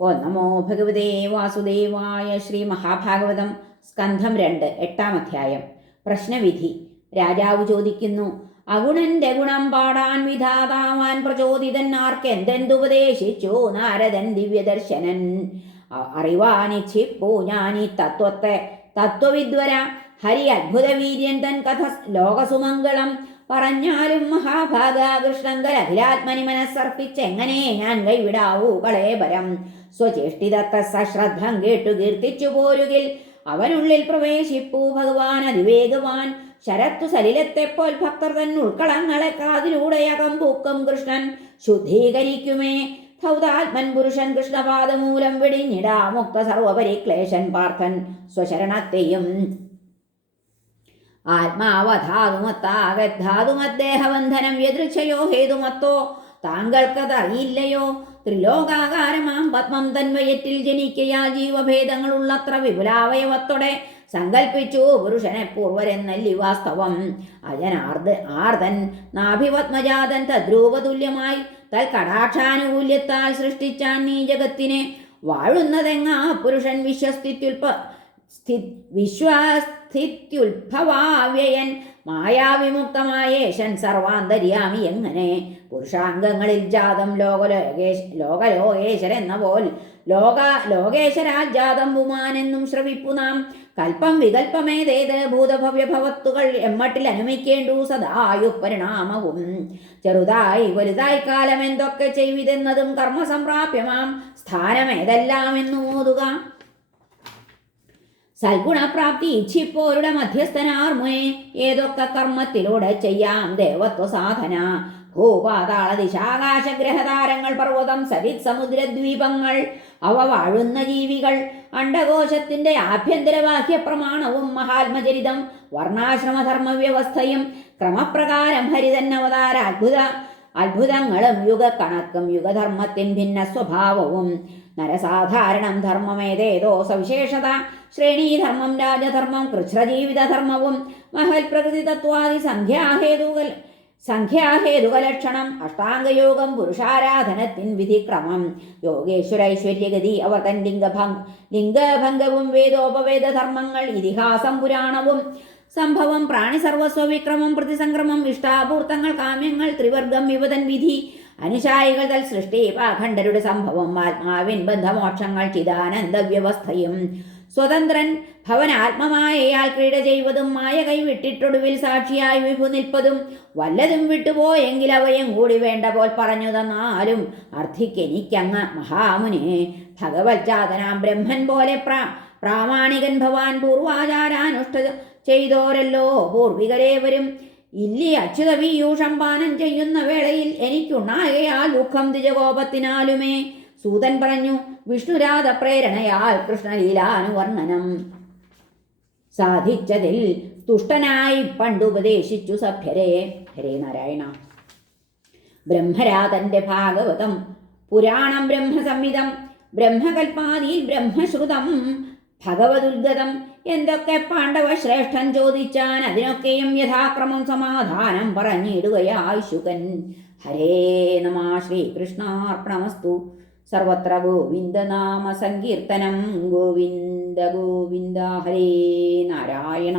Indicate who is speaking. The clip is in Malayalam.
Speaker 1: ഓ നമോ ഭഗവതേ വാസുദേവായ ശ്രീ മഹാഭാഗവതം സ്കന്ധം രണ്ട് എട്ടാം അധ്യായം. പ്രശ്നവിധി. രാജാവ് ചോദിക്കുന്നു അഗുണന്റെ ഗുണം പാടാൻ വിധാതാവാൻ പ്രചോദിതൻ ആർക്കെന്തെന്തുപദേശിച്ചു നാരദൻ ദിവ്യദർശനൻ. അറിവാനിച്ഛിപ്പൂ ഞാൻ ഈ തത്വത്തെ തത്വവിദ്വര. ഹരി അത്ഭുത വീര്യൻ തൻ കഥ ലോകസുമംഗളം. പറഞ്ഞാലും മഹാഭാഗ കൃഷ്ണങ്കൽ അഖിലാത്മനി മനസ്സർപ്പിച്ചെങ്ങനെ ഞാൻ കൈവിടാവൂ? കളേബരം. സ്വചേഷ്ടിതത്ത സശ്രദ്ധം കേട്ടു കീർത്തിച്ചു പോരുകിൽ. അവനുള്ളിൽ പ്രവേശിപ്പൂ ഭഗവാൻ അതിവേഗവാൻ. ശരത്തു സലിലത്തെപ്പോൽ ഭക്തർ തൻ ഉൾക്കളങ്ങളെ കാതിലൂടെയകം പൂക്കും കൃഷ്ണൻ. ശുദ്ധീകരിക്കുമേ. ഭൗതാത്മൻ പുരുഷൻ കൃഷ്ണപാദമൂലം വെടിഞ്ഞിടാ മുക്ത സർവപരിക്ലേശൻ പാർത്ഥൻ സ്വശരണത്തെയും. ആത്മാവധാതുമത്താകധാതുമദ്ദേഹബന്ധനം യദൃച്ഛയോ ഹേതുമത്തോ താങ്കൾക്കതറിയില്ലയോ? ത്രിലോകാകാരമാം പത്മം തന്മയറ്റിൽ ജനിക്കയാൽ ജീവഭേദങ്ങളുള്ളത്ര വിപുലാവയവത്തോടെ സങ്കൽപ്പിച്ചു പുരുഷനെ പൂർവരെന്നല്ലി വാസ്തവം. അജനാർദ ആർദൻ നാഭിപത്മജാതൻ തദ്രൂപതുല്യമായി തൽ കടാക്ഷാനുകൂല്യത്താൽ സൃഷ്ടിച്ചാൻ നീ ജഗത്തിനെ വാഴുന്നതെങ്ങാ പുരുഷൻ വിശ്വസ്തിത്യുൽപ സ്ഥി വിശ്വസ്ഥിത്യുത്ഭവാവ്യയൻ. മായാവിമുക്തമായേശൻ സർവാന്തര്യാമി എങ്ങനെ? പുരുഷാംഗങ്ങളിൽ ജാതം ലോകലോകേശ ലോകലോകേശ്വരൻ എന്ന പോൽ ലോക ലോകേശ്വരാൽ ജാതം പുമാനെന്നും ശ്രവിപ്പു നാം. കൽപ്പം വികൽപ്പമേതേത്? ഭൂതഭവ്യഭവത്തുകൾ എമ്മട്ടിൽ അനുമിക്കേണ്ടു സദായു പരിണാമവും ചെറുതായി വലുതായി കാലം എന്തൊക്കെ ചെയ്വിതെന്നതും കർമ്മസംപ്രാപ്യമാം. സ്ഥാനമേതെല്ലാം എന്നു ഓതുക സൽഗുണപ്രാപ്തി ഇച്ഛിപ്പോരുടെ മധ്യസ്ഥനാർമുനെ ഏതൊക്കെ കർമ്മത്തിലൂടെ ചെയ്യാം ദേവത്വ സാധന ഭൂപാതാള ദിശാകാശഗ്രഹതാരങ്ങൾ പർവതം സവിത് സമുദ്രദ്വീപങ്ങൾ അവ വാഴുന്ന ജീവികൾ അണ്ടകോശത്തിന്റെ ആഭ്യന്തര ബാഹ്യ പ്രമാണവും മഹാത്മചരിതം വർണാശ്രമധർമ്മ വ്യവസ്ഥയും ക്രമപ്രകാരം ഹരിതൻ അവതാര അത്ഭുത അത്ഭുതങ്ങളും യുഗക്കണക്കും യുഗധർമ്മത്തിൻ ഭിന്ന സ്വഭാവവും നരസാധാരണം ധർമ്മമേതേതോ സവിശേഷത. ശ്രേണീധർമ്മം രാജധർമ്മം കൃഷ്ണജീവിതധർമ്മവും. മഹൽ പ്രകൃതി തത്വാദി സംഖ്യാഹേതുകൾ സംഖ്യാഹേതുകലക്ഷണം. അഷ്ടാംഗയോഗം പുരുഷാരാധനത്തിൻ വിധിക്രമം. യോഗേശ്വരൈശ്വര്യഗതി അവർ തൻ ലിംഗഭംഗ ലിംഗഭംഗവും വേദോപവേദധർമ്മങ്ങൾ ഇതിഹാസം പുരാണവും. സംഭവം പ്രാണി സർവസ്വവിക്രമം പ്രതിസംക്രമം ഇഷ്ടാപൂർത്തങ്ങൾ കാമ്യങ്ങൾ ത്രിവർഗം വിവതൻ വിധി അനുശായികൾ തൽ സൃഷ്ടി പാഖണ്ഡരുടെ സംഭവം ആത്മാവിൻ ബന്ധമോക്ഷങ്ങൾ ചിദാനന്ദ വ്യവസ്ഥയും. സ്വതന്ത്രൻ ഭവൻ ആത്മമായയാൽ ക്രീഡ ചെയ്വതും മായ കൈവിട്ടിട്ടൊടുവിൽ സാക്ഷിയായി വിഭു നിൽപ്പതും വല്ലതും വിട്ടുപോയെങ്കിൽ അവയും കൂടി വേണ്ട പോൽ പറഞ്ഞു തന്നാലും അർത്ഥിക്കെനിക്കങ്ങ് മഹാമുനെ. ഭഗവത്ജാതനാം ബ്രഹ്മൻ പോലെ പ്രാ പ്രാമാണികൻ ഭവാൻ പൂർവാചാരാനുഷ്ഠ ചെയ്തോരല്ലോ പൂർവികരേവരും ഇല്ലി അച്യുതവീയൂഷം പാനം ചെയ്യുന്ന വേളയിൽ എനിക്കുണ്ടാകയാൽ ദുഃഖം ദിജകോപത്തിനാലുമേ സൂതൻ പറഞ്ഞു വിഷ്ണുരാധ പ്രേരണയാൽ കൃഷ്ണലീലാനുവർണനം സാധിച്ചതിൽ തുഷ്ടനായി പണ്ടുപദേശിച്ചു സഭ്യരെ. ഹരേ നാരായണ. ബ്രഹ്മരാധന്റെ ഭാഗവതം പുരാണം ബ്രഹ്മസംഹിതം ബ്രഹ്മകൽപ്പാതിയിൽ ബ്രഹ്മശ്രുതം ഭഗവതുദ്ഗതം എന്തൊക്കെ പാണ്ഡവ ശ്രേഷ്ഠൻ ചോദിച്ചാൻ അതിനൊക്കെയും യഥാക്രമം സമാധാനം പറഞ്ഞിടുകയായി ഹരേ നമ ശ്രീകൃഷ്ണാർപ്പണമസ്തു സർവത്ര ഗോവിന്ദനാമ സങ്കീർത്തനം. ഗോവിന്ദ ഗോവിന്ദ ഹരേ നാരായണ.